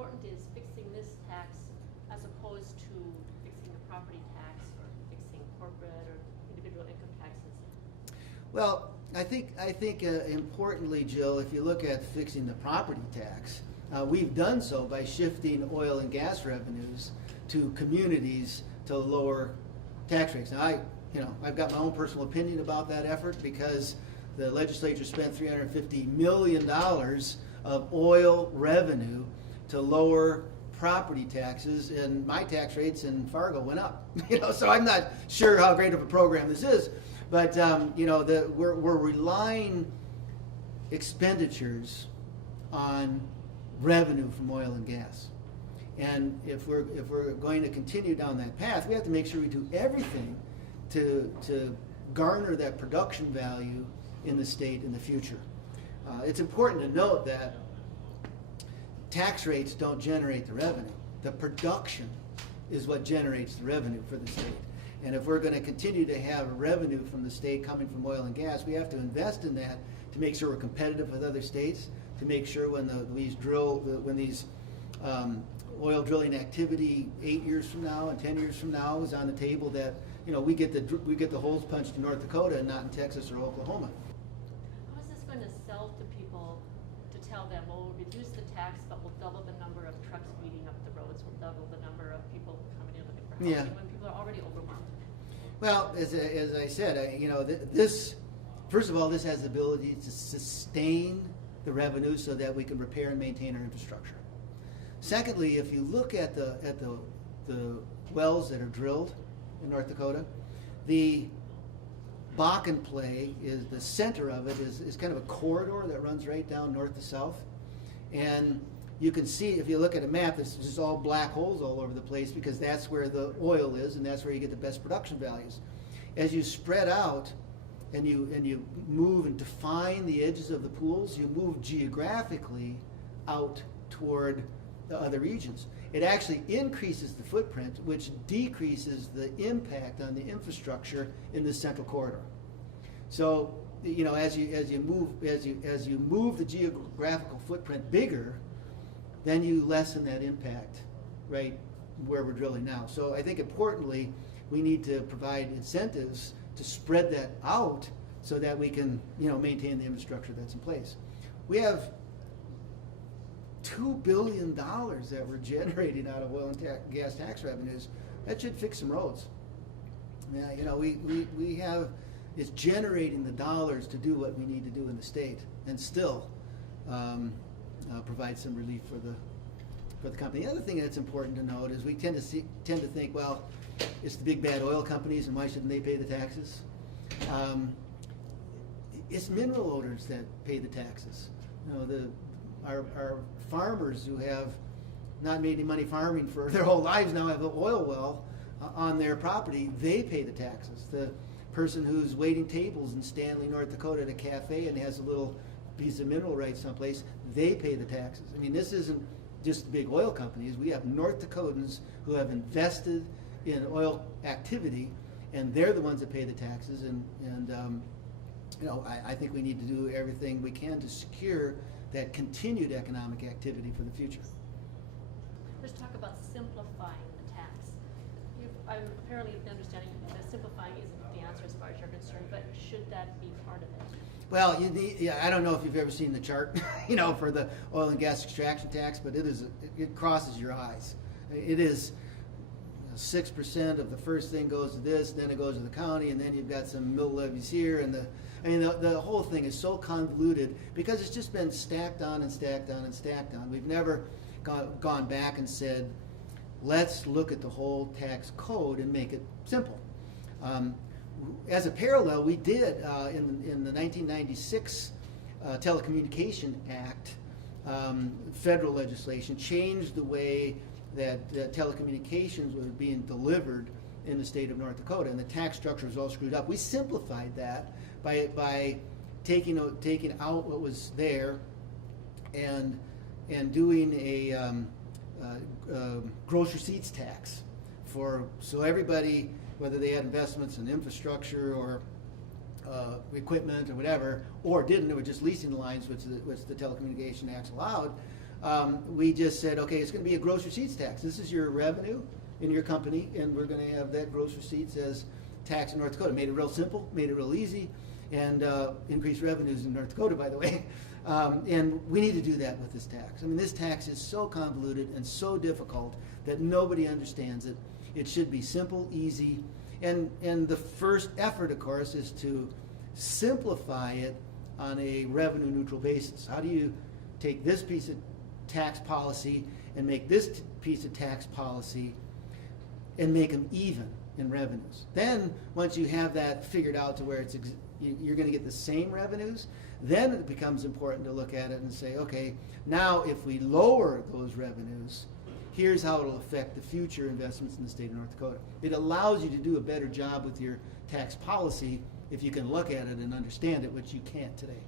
important is fixing this tax as opposed to fixing the property tax or fixing corporate or individual income taxes? Well, I think importantly, Jill, if you look at fixing the property tax, we've done so by shifting oil and gas revenues to communities to lower tax rates. Now, I've got my own personal opinion about that effort because the legislature spent $350 million of oil revenue to lower property taxes, and my tax rates in Fargo went up. So I'm not sure how great of a program this is, but we're relying expenditures on revenue from oil and gas. And if we're going to continue down that path, we have to make sure we do everything to garner that production value in the state in the future. It's important to note that tax rates don't generate the revenue. The production is what generates the revenue for the state. And if we're going to continue to have revenue from the state coming from oil and gas, we have to invest in that to make sure we're competitive with other states, to make sure when these oil drilling activity 8 years from now and 10 years from now is on the table, that we get the holes punched in North Dakota and not in Texas or Oklahoma. How is this going to sell to people to tell them, well, we'll reduce the tax, but we'll double the number of trucks beating up the roads, we'll double the number of people coming in looking for housing when people are already overwhelmed? Well, as I said, this, first of all, this has the ability to sustain the revenue so that we can repair and maintain our infrastructure. Secondly, if you look at the wells that are drilled in North Dakota, the Bakken play is the center of it is kind of a corridor that runs right down north to south, and you can see if you look at a map, it's just all black holes all over the place because that's where the oil is and that's where you get the best production values. As you spread out and you move and define the edges of the pools, you move geographically out toward the other regions. It actually increases the footprint, which decreases the impact on the infrastructure in the central corridor. So, as you move the geographical footprint bigger, then you lessen that impact right where we're drilling now. So I think importantly, we need to provide incentives to spread that out so that we can maintain the infrastructure that's in place. We have $2 billion that we're generating out of oil and gas tax revenues. That should fix some roads. Yeah, we have, it's generating the dollars to do what we need to do in the state and still provide some relief for the company. The other thing that's important to note is we tend to think, well, it's the big bad oil companies and why shouldn't they pay the taxes? It's mineral owners that pay the taxes. Our farmers who have not made any money farming for their whole lives now have an oil well on their property. They pay the taxes. The person who's waiting tables in Stanley, North Dakota at a cafe and has a little piece of mineral rights someplace, they pay the taxes. I mean, this isn't just big oil companies. We have North Dakotans who have invested in oil activity, and they're the ones that pay the taxes. I think we need to do everything we can to secure that continued economic activity for the future. Let's talk about simplifying the tax. I'm apparently understanding that simplifying isn't the answer as far as you're concerned, but should that be part of it? Well, I don't know if you've ever seen the chart, for the oil and gas extraction tax, but it crosses your eyes. It is 6% of the first thing goes to this, then it goes to the county, and then you've got some mill levies here, and the whole thing is so convoluted because it's just been stacked on and stacked on and stacked on. We've never gone back and said, let's look at the whole tax code and make it simple. As a parallel, we did in the 1996 Telecommunication Act, federal legislation changed the way that telecommunications were being delivered in the state of North Dakota, and the tax structure was all screwed up. We simplified that by taking out what was there and doing a gross receipts tax so everybody, whether they had investments in infrastructure or equipment or whatever, or didn't, they were just leasing the lines, which the Telecommunication Act allowed, we just said, okay, it's going to be a gross receipts tax. This is your revenue in your company, and we're going to have that gross receipts as tax in North Dakota. Made it real simple, made it real easy, and increased revenues in North Dakota, by the way. And we need to do that with this tax. I mean, this tax is so convoluted and so difficult that nobody understands it. It should be simple, easy, and the first effort, of course, is to simplify it on a revenue neutral basis. How do you take this piece of tax policy and make this piece of tax policy and make them even in revenues? Then once you have that figured out to where you're going to get the same revenues, then it becomes important to look at it and say, okay, now if we lower those revenues, here's how it'll affect the future investments in the state of North Dakota. It allows you to do a better job with your tax policy if you can look at it and understand it, which you can't today.